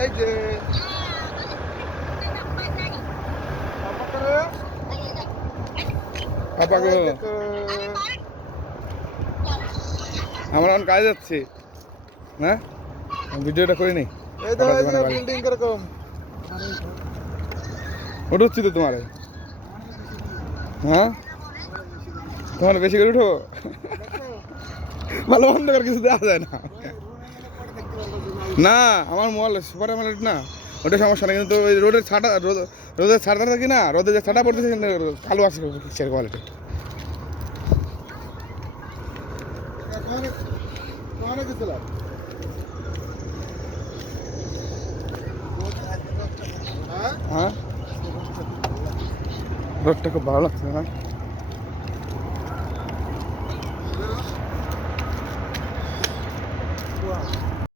এই যে। গো আমরা এখন কাজে যাচ্ছি। না ভিডিওটা করে নি উঠোচ্ছি তো তোমার। হ্যাঁ? তোমার বেশি করে উঠো। ভালো বন্ধ করে কিছু দেওয়া যায় না। না, আমার মোবাইল সুপার অ্যামোলেড না। ওটা সমস্যা নেই, কিন্তু ওই রোডের ছাটা, রোদ, রোদের ছাটা থাকি না? রোদে যে ছাটা পড়তেছে কালো আছে পিকচার কোয়ালিটি হ্যাঁ? হ্যাঁ রোডটা খুব ভালো লাগছে না